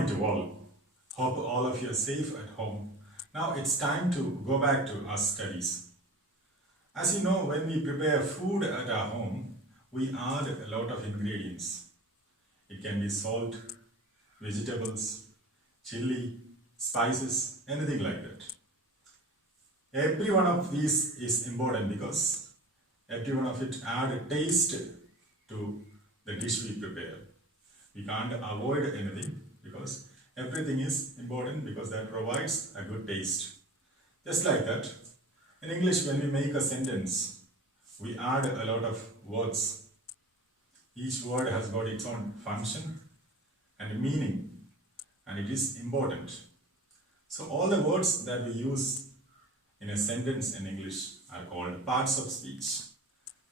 morning to all. Hope all of you are safe at home. Now it's time to go back to our studies. As you know, when we prepare food at our home, we add a lot of ingredients. It can be salt, vegetables, chili, spices, anything like that. Every one of these is important because every one of it adds a taste to the dish we prepare. We can't avoid anything because everything is important because that provides a good taste. Just like that, in English when we make a sentence, we add a lot of words. Each word has got its own function and meaning, and it is important. So all the words that we use in a sentence in English are called parts of speech.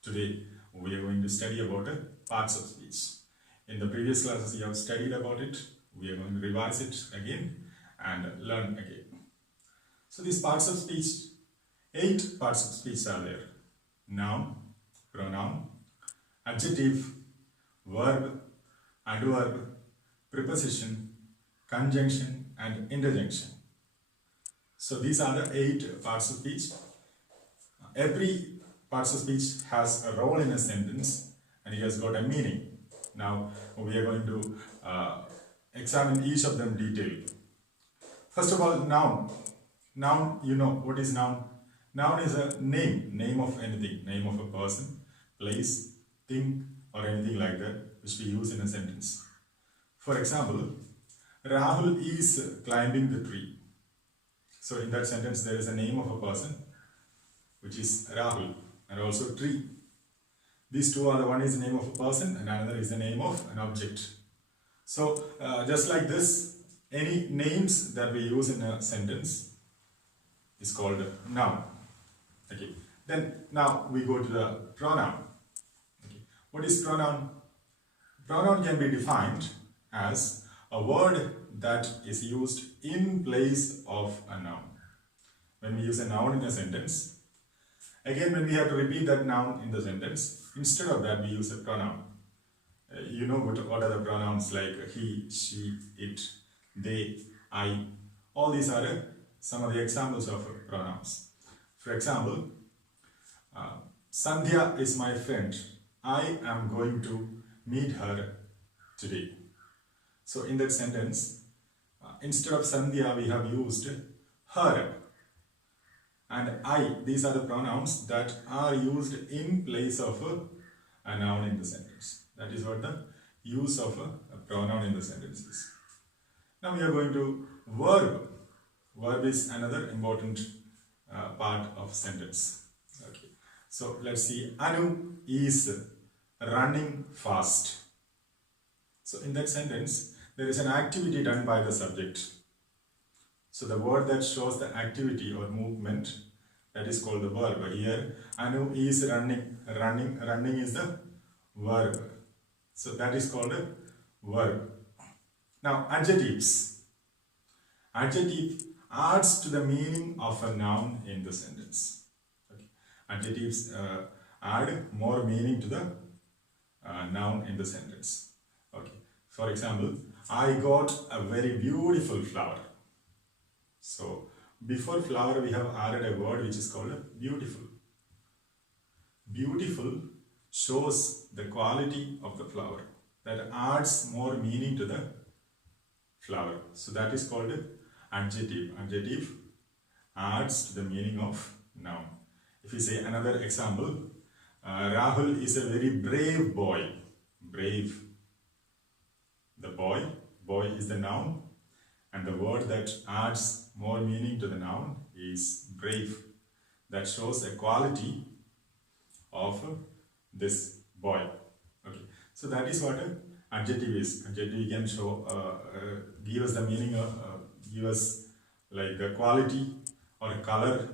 Today we are going to study about parts of speech. In the previous classes you have studied about it. We are going to revise it again and learn again. So these parts of speech, 8 parts of speech are there. Noun, pronoun, adjective, verb, adverb, preposition, conjunction and interjection. So these are the 8 parts of speech. Every parts of speech has a role in a sentence and it has got a meaning. Now we are going to examine each of them detailed. First of all, noun. Noun, you know what is noun? Noun is a name of anything, name of a person, place, thing or anything like that which we use in a sentence. For example, Rahul is climbing the tree. So in that sentence there is a name of a person which is Rahul and also tree. These two are the one is the name of a person and another is the name of an object. So just like this, any names that we use in a sentence is called a noun. Okay. Then now we go to the pronoun. Okay. What is pronoun? Pronoun can be defined as a word that is used in place of a noun. When we use a noun in a sentence, again when we have to repeat that noun in the sentence, instead of that we use a pronoun. You know what are the pronouns like he, she, it, they, I. All these are some of the examples of pronouns. For example, Sandhya is my friend. I am going to meet her today. So in that sentence, instead of Sandhya we have used her and I. These are the pronouns that are used in place of a noun in the sentence. That is what the use of a pronoun in the sentence is. Now we are going to verb. Verb is another important part of sentence. Okay. So let's see. Anu is running fast. So in that sentence, there is an activity done by the subject. So the word that shows the activity or movement, that is called the verb. Here, Anu is running. Running is the verb. So that is called a verb. Now adjectives. Adjective adds to the meaning of a noun in the sentence. Okay. Adjectives add more meaning to the noun in the sentence. Okay. For example, I got a very beautiful flower. So before flower we have added a word which is called beautiful. Beautiful shows the quality of the flower. That adds more meaning to the flower. So that is called adjective. Adjective adds to the meaning of noun. If we say another example, Rahul is a very brave boy. Brave. The boy is the noun, and the word that adds more meaning to the noun is brave. That shows a quality of this boy. Okay, so that is what an adjective is. Adjective can show, give us the meaning of, give us like the quality or a color,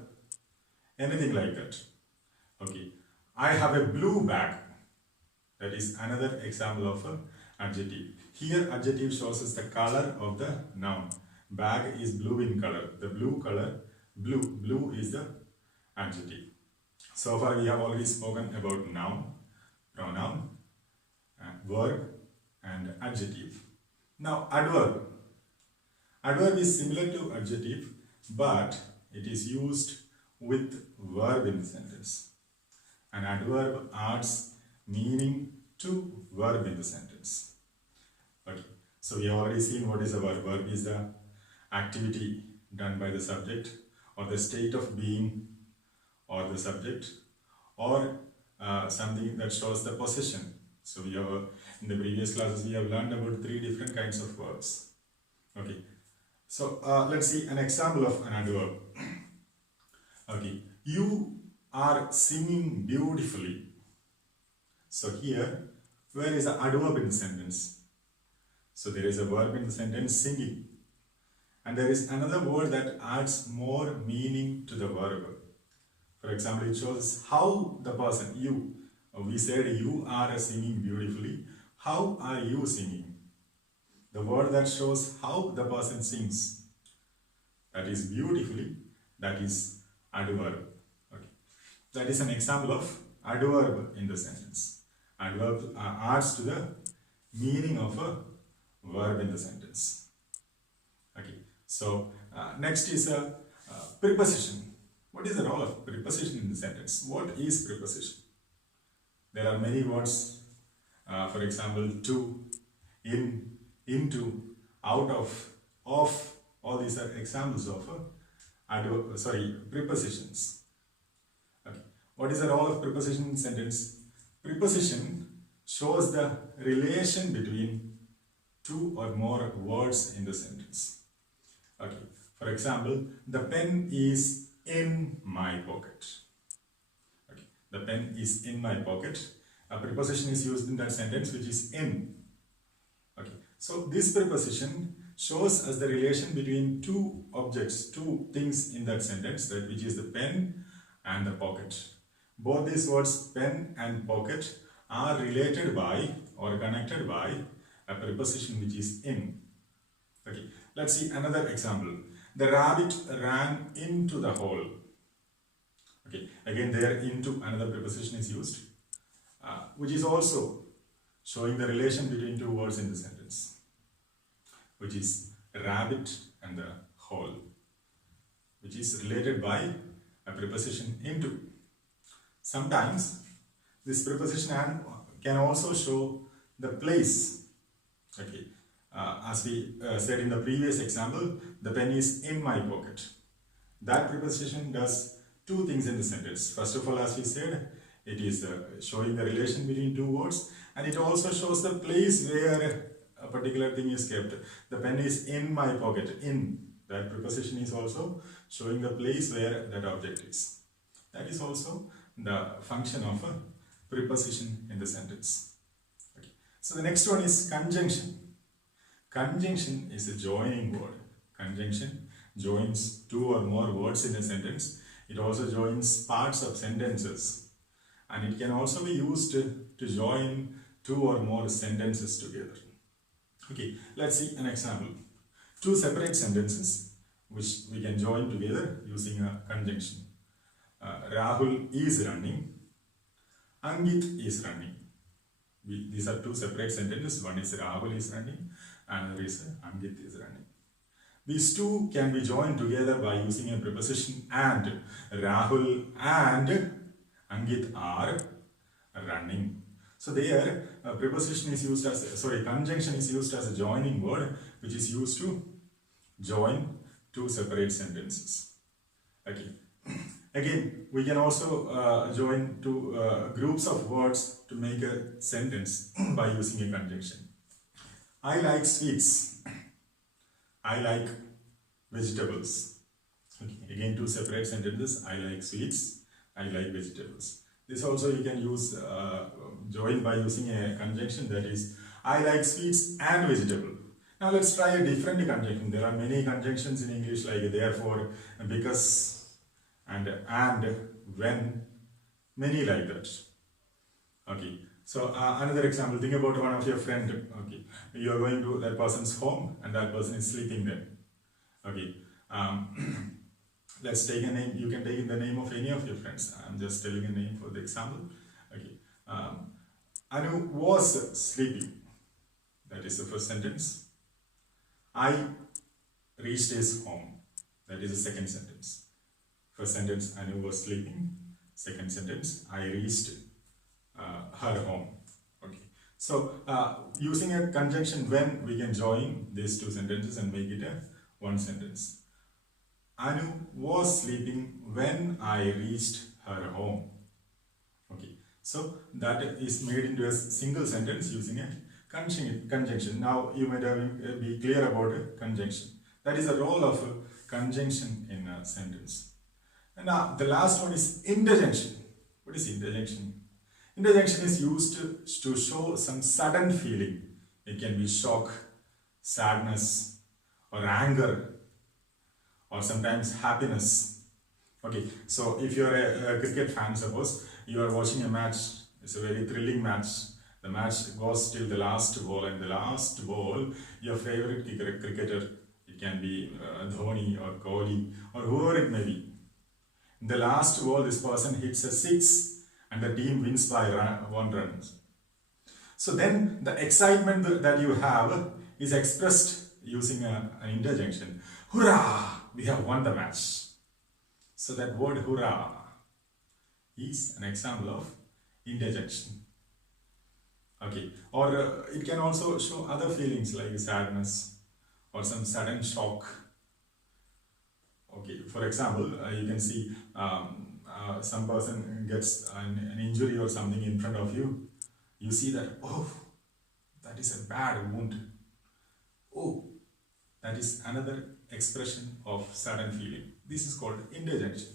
anything like that. Okay, I have a blue bag. That is another example of an adjective. Here adjective shows us the color of the noun. Bag is blue in color. The blue color, blue is the adjective. So far we have already spoken about noun, pronoun, verb and adjective. Now adverb. Adverb is similar to adjective, but it is used with verb in the sentence. An adverb adds meaning to verb in the sentence. Okay, so we have already seen what is a verb. Verb is the activity done by the subject, or the state of being or the subject, or something that shows the possession. So we have, in the previous classes, we have learned about 3 different kinds of verbs. Okay, so let's see an example of an adverb. Okay, you are singing beautifully. So here, where is the adverb in the sentence? So there is a verb in the sentence, singing. And there is another word that adds more meaning to the verb. For example, it shows how the person, you, we said you are singing beautifully. How are you singing? The word that shows how the person sings, that is beautifully, that is adverb. Okay. That is an example of adverb in the sentence. Adverb adds to the meaning of a verb in the sentence. Okay. So next is a preposition. What is the role of preposition in the sentence? What is preposition? There are many words, for example, to, in, into, out of, all these are examples of prepositions. Okay. What is the role of preposition in sentence? Preposition shows the relation between 2 or more words in the sentence. Okay. For example, the pen is in my pocket. Okay. The pen is in my pocket. A preposition is used in that sentence, which is in. Okay. So this preposition shows us the relation between 2 objects, 2 things in that sentence, that which is the pen and the pocket. Both these words, pen and pocket, are related by or connected by a preposition which is in. Okay. Let's see another example. The rabbit ran into the hole. Okay. Again, there into, another preposition is used, which is also showing the relation between 2 words in the sentence, which is rabbit and the hole, which is related by a preposition into. Sometimes this preposition can also show the place. Okay. As we said in the previous example, the pen is in my pocket. That preposition does 2 things in the sentence. First of all, as we said, it is showing the relation between 2 words, and it also shows the place where a particular thing is kept. The pen is in my pocket. In, that preposition is also showing the place where that object is. That is also the function of a preposition in the sentence. Okay. So the next one is conjunction. Conjunction is a joining word. Conjunction joins 2 or more words in a sentence. It also joins parts of sentences. And it can also be used to join 2 or more sentences together. Okay, let's see an example. 2 separate sentences which we can join together using a conjunction. Rahul is running. Ankit is running. These are 2 separate sentences. One is Rahul is running, another is Ankit is running. These 2 can be joined together by using a preposition and. Rahul and Ankit are running. So there, preposition is used as, conjunction is used as a joining word, which is used to join 2 separate sentences. Okay. Again, we can also join 2 groups of words to make a sentence by using a conjunction. I like sweets. I like vegetables. Okay. Again, 2 separate sentences. I like sweets. I like vegetables. This also you can use join by using a conjunction, that is, I like sweets and vegetable. Now let's try a different conjunction. There are many conjunctions in English, like therefore, because, and, when, many like that. Okay. So another example, think about one of your friend. Okay. You are going to that person's home and that person is sleeping there. Okay. Let's take a name. You can take the name of any of your friends. I'm just telling a name for the example. Okay. Anu was sleeping. That is the first sentence. I reached his home. That is the second sentence. First sentence, Anu was sleeping. Second sentence, I reached her home. Okay. So, using a conjunction when, we can join these two sentences and make it a one sentence. Anu was sleeping when I reached her home. Okay. So, that is made into a single sentence using a conjunction. Now, you might be clear about a conjunction. That is the role of a conjunction in a sentence. And now, the last one is interjunction. What is interjunction? Interjunction is used to show some sudden feeling. It can be shock, sadness, or anger, or sometimes happiness. Okay, so if you are a cricket fan, suppose you are watching a match, it's a very thrilling match. The match goes till the last ball, and the last ball, your favorite cricketer, it can be Dhoni or Kohli or whoever it may be. In the last ball, this person hits a 6 and the team wins by 1 run. So then the excitement that you have is expressed using an interjunction. Hurrah! We have won the match. So that word hurrah is an example of interjection. Okay, or it can also show other feelings like sadness or some sudden shock. Okay, for example, you can see some person gets an injury or something in front of you. You see that, oh, that is a bad wound. Oh, that is another expression of sudden feeling. This is called interjection.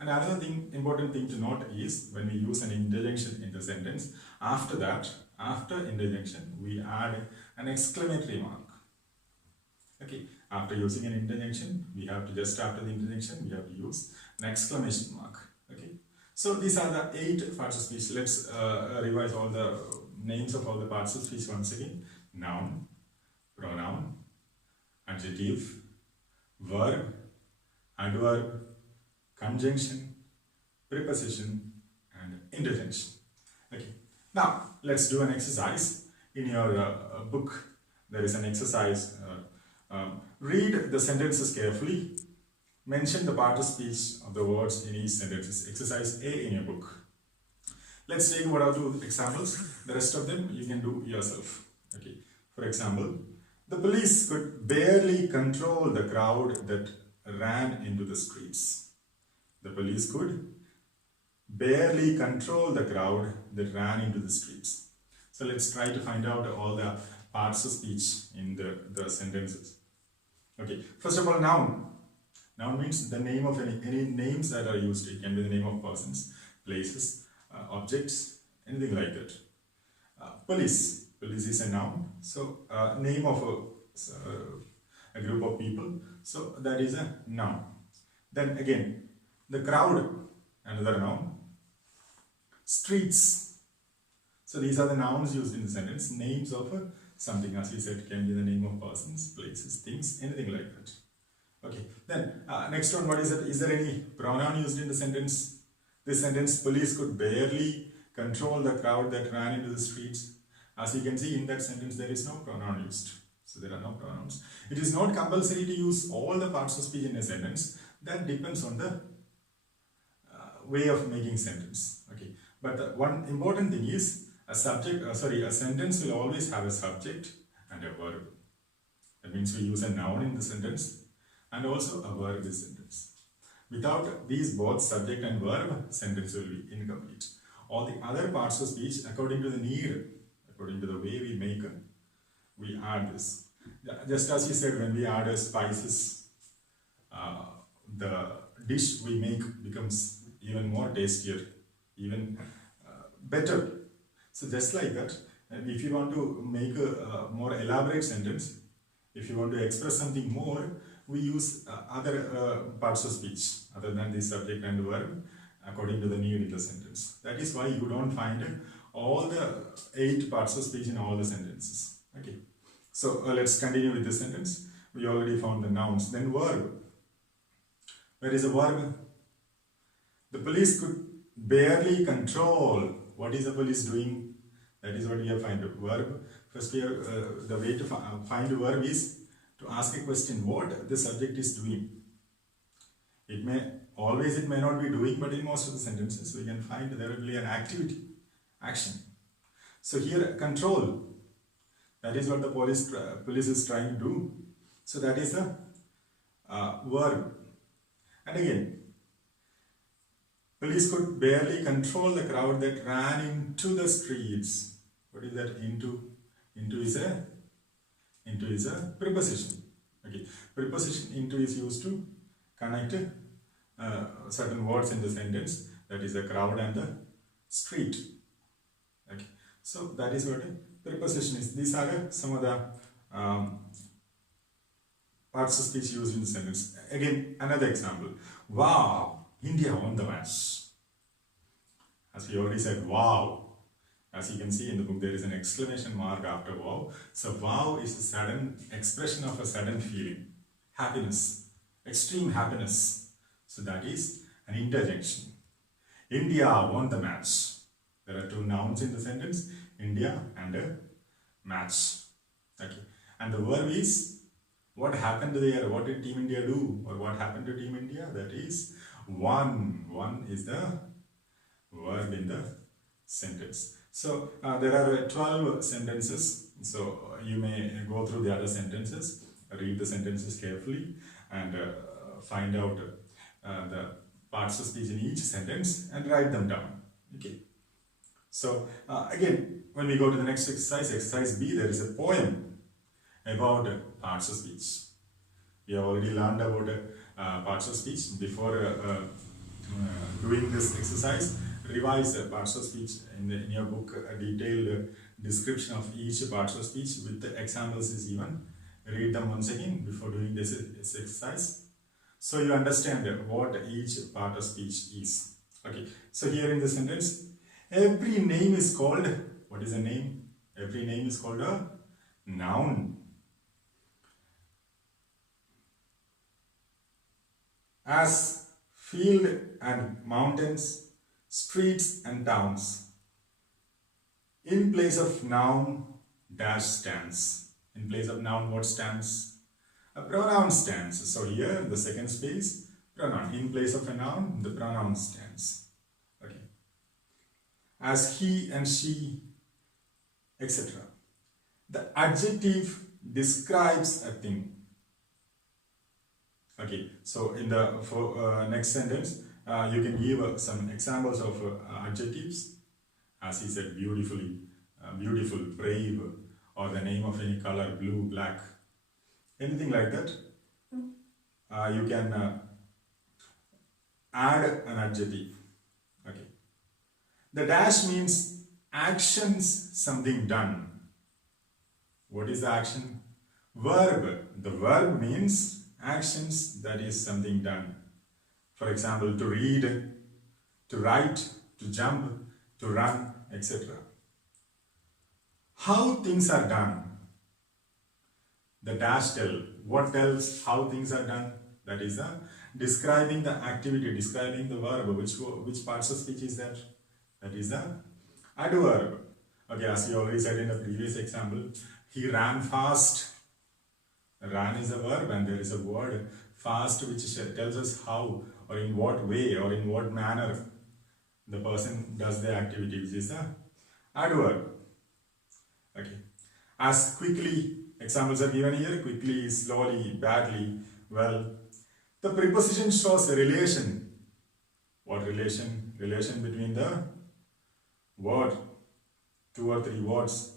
And another thing, important thing to note is when we use an interjection in the sentence, after that, after interjection, we add an exclamatory mark. Okay, after using an interjection, we have to just after the interjection, we have to use an exclamation mark. Okay, so these are the 8 parts of speech. Let's revise all the names of all the parts of speech once again. Noun, pronoun, adjective, verb, adverb, conjunction, preposition, and interjection. Okay, now let's do an exercise. In your book, there is an exercise. Read the sentences carefully. Mention the part of speech of the words in each sentence. Exercise A in your book. Let's take 1 or 2 examples. The rest of them you can do yourself. Okay. For example, the police could barely control the crowd that ran into the streets. The police could barely control the crowd that ran into the streets. So let's try to find out all the parts of speech in the sentences. Okay, first of all, noun. Noun means the name of any names that are used. It can be the name of persons, places, objects, anything like that. Police. Police is a noun. So, name of a group of people. So, that is a noun. Then again, the crowd, another noun. Streets. So, these are the nouns used in the sentence. Names of something, as we said, can be the name of persons, places, things, anything like that. Okay, then next one, what is it? Is there any pronoun used in the sentence? This sentence, police could barely control the crowd that ran into the streets. As you can see in that sentence, there is no pronoun used. So there are no pronouns. It is not compulsory to use all the parts of speech in a sentence. That depends on the way of making sentence. Okay, but the one important thing is a sentence will always have a subject and a verb. That means we use a noun in the sentence and also a verb in the sentence. Without these both subject and verb, sentence will be incomplete. All the other parts of speech, according to the need, according to the way we make, we add this. Just as you said, when we add spices, the dish we make becomes even more tastier, even better. So just like that, if you want to make a more elaborate sentence, if you want to express something more, we use other parts of speech other than the subject and verb according to the need in the sentence. That is why you don't find all the 8 parts of speech in all the sentences. Okay. So let's continue with this sentence. We already found the nouns. Then verb. Where is the verb? The police could barely control. What is the police doing? That is what we have find. Verb. First, we have, the way to find a verb is to ask a question what the subject is doing. It may not be doing, but in most of the sentences we can find there will be an activity, action. So here control, that is what the police is trying to do. So that is the verb. And again, police could barely control the crowd that ran into the streets. What is that? Into is a preposition. Okay, preposition into is used to connect certain words in the sentence. That is the crowd and the street. Okay, so that is what a preposition is. These are some of the parts of speech used in the sentence. Again, another example. Wow, India won the match. As we already said, wow. As you can see in the book, there is an exclamation mark after wow. So wow is a sudden expression of a sudden feeling. Happiness, extreme happiness. So that is an interjection. India won the match. There are two nouns in the sentence, India and a match. Okay. And the verb is what happened there, what did Team India do, or what happened to Team India? That is won. Won is the verb in the sentence. So there are 12 sentences. So you may go through the other sentences, read the sentences carefully, and find out the parts of speech in each sentence and write them down. Okay. So again, when we go to the next exercise, exercise B, there is a poem about parts of speech. We have already learned about parts of speech. Before doing this exercise, revise parts of speech in your book. A detailed description of each parts of speech with the examples is given. Read them once again before doing this exercise, so you understand what each part of speech is. Okay, so here in the sentence, every name is called, what is a name? Every name is called a noun. As field and mountains, streets and towns. In place of noun, dash stands. In place of noun, what stands? A pronoun stands. So here, the second space, pronoun. In place of a noun, the pronoun stands. Okay. As he and she, etc. The adjective describes a thing. Okay, so in the next sentence, you can give some examples of adjectives. As he said, beautifully, beautiful, brave, or the name of any color, blue, black, anything like that. You can add an adjective. Okay. The dash means actions, something done. What is the action? Verb. The verb means actions, that is something done. For example, to read, to write, to jump, to run, etc. How things are done. The dash tell. What tells how things are done? That is describing the activity, describing the verb. Which parts of speech is that? That is the adverb. Okay, as you already said in the previous example, he ran fast. Ran is a verb and there is a word fast which tells us how or in what way or in what manner the person does the activity, which is the adverb. Okay. As quickly, examples are given here, quickly, slowly, badly, well. The preposition shows a relation. What relation? Relation between the word, 2 or 3 words.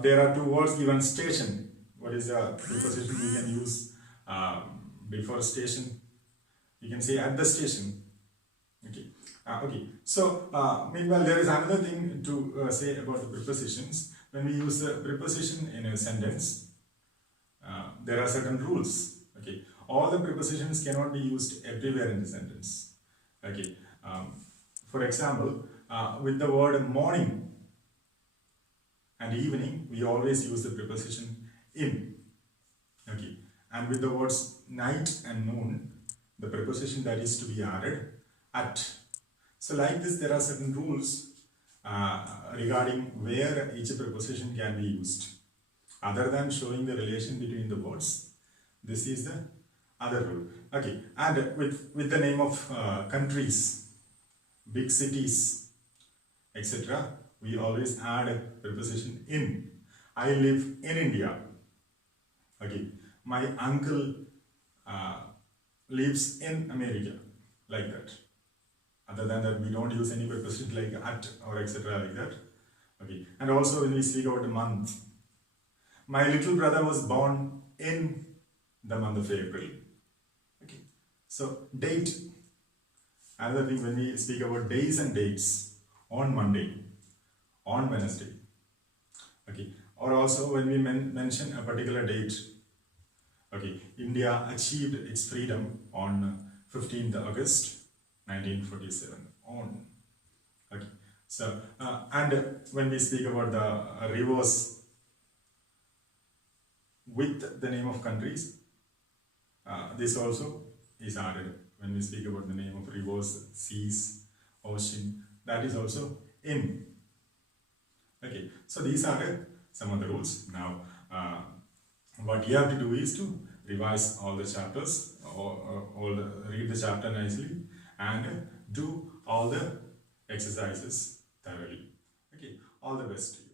There are 2 words given, station. What is the preposition we can use before station? You can say at the station. Okay. Okay. So, meanwhile, there is another thing to say about the prepositions. When we use a preposition in a sentence, there are certain rules. Okay. All the prepositions cannot be used everywhere in the sentence. Okay. For example, with the word morning and evening, we always use the preposition in. Okay. And with the words night and noon, the preposition that is to be added, at. So like this, there are certain rules regarding where each preposition can be used. other than showing the relation between the words. This is the other rule. Okay, and with the name of countries, big cities, etc., we always add a preposition in. I live in India. Okay, my uncle lives in America, like that. Other than that, we don't use any preposition like at or etc. like that. Okay, and also when we speak about the month, my little brother was born in the month of April. Okay, so date. Another thing, when we speak about days and dates, on Monday, on Wednesday. Okay, or also when we mention a particular date. Okay, India achieved its freedom on 15th August 1947. On. Okay, so and when we speak about the rivers with the name of countries, this also is added when we speak about the name of rivers, seas, ocean. That is also in. Okay, so these are some of the rules. Now, what you have to do is to revise all the chapters, read the chapter nicely, and do all the exercises thoroughly. Okay, all the best to you.